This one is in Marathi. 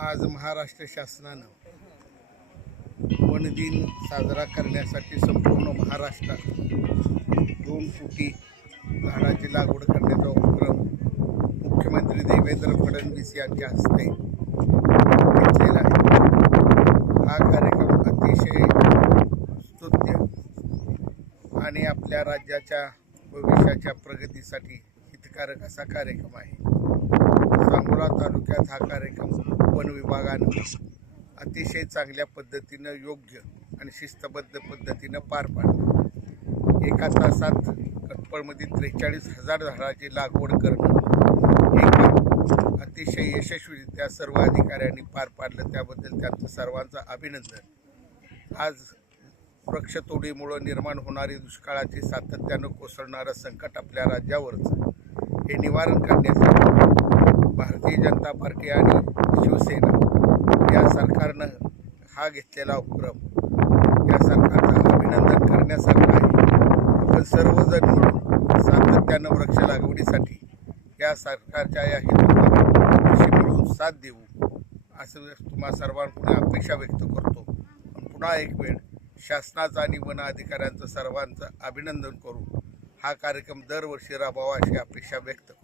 आज महाराष्ट्र शासनानं वन दिन साजरा करण्यासाठी संपूर्ण महाराष्ट्रात 2 कोटी झाडाची लागवड करण्याचा उपक्रम मुख्यमंत्री देवेंद्र फडणवीस यांच्या हस्ते घेतलेला आहे। हा कार्यक्रम अतिशय स्तुत्य आणि आपल्या राज्याच्या भविष्याच्या प्रगतीसाठी हितकारक असा कार्यक्रम आहे। सांगोला तालुक्यात हा कार्यक्रम वन विभागानं अतिशय चांगल्या पद्धतीनं योग्य आणि शिस्तबद्ध पद्धतीनं पार पाडला। एका तासात कटपळमध्ये 43,000 झाडाची लागवड करणं हे काम अतिशय यशस्वीरित्या सर्व अधिकाऱ्यांनी पार पाडलं, त्याबद्दल त्यांचं सर्वांचं अभिनंदन। आज वृक्षतोडीमुळे निर्माण होणारी दुष्काळाची सातत्यानं कोसळणारं संकट आपल्या राज्यावरचं हे निवारण करण्यासाठी भारतीय जनता पार्टी आणि शिवसेना या सरकारनं हा घेतलेला उपक्रम या सरकारचं अभिनंदन करण्यासारखं आहे। आपण सर्वजण मिळून सातत्यानं वृक्ष लागवडीसाठी या सरकारच्या या हेतूला अशी मिळून साथ देऊ असं तुम्हा सर्वांकडून अपेक्षा व्यक्त करतो। पुन्हा एक वेळ शासनाचं आणि वन अधिकाऱ्यांचं सर्वांचं अभिनंदन करून हा कार्यक्रम दरवर्षी राबवावा अशी अपेक्षा व्यक्त करतो।